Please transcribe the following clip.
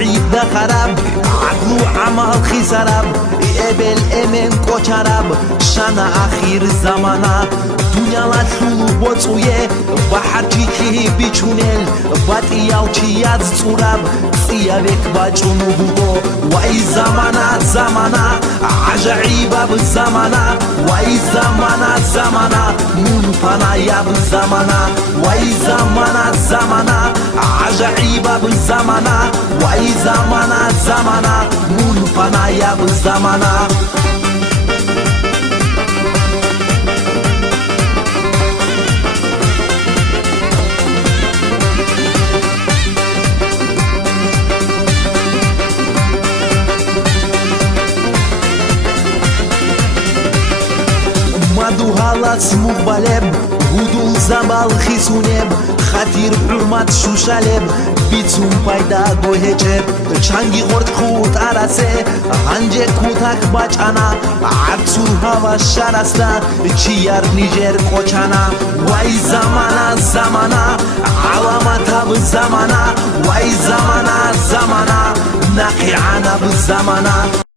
سعيد دا خراب عقل وعمل خسراب ابل امن كوچراب شانا اخير زمانا دنيا لا شلو بوصويه بحرتي كي بيچونل باتياو چياز صوراب سيابك باچونو بوبو واي زمانا زمانا عجيبه بالزمانا واي زمانا زمانا منفنا يا بالزمانا واي زمانا زمانا عجيبه بالزمانا واي زمانا زمانا منفنا يا بالزمانا مادو هالات مقبلب هدول زنبال خیسونب خطیر حرمت شوشلب بیتون پایدا گوهجب چنگی خورد خود عرصه هنجه کوتک بچانا عبسو هوا شرسته چیار نیجر کوچانا وای زمانا زمانا علامت بالزمانا وای زمانا زمانا نقیعنا بالزمانا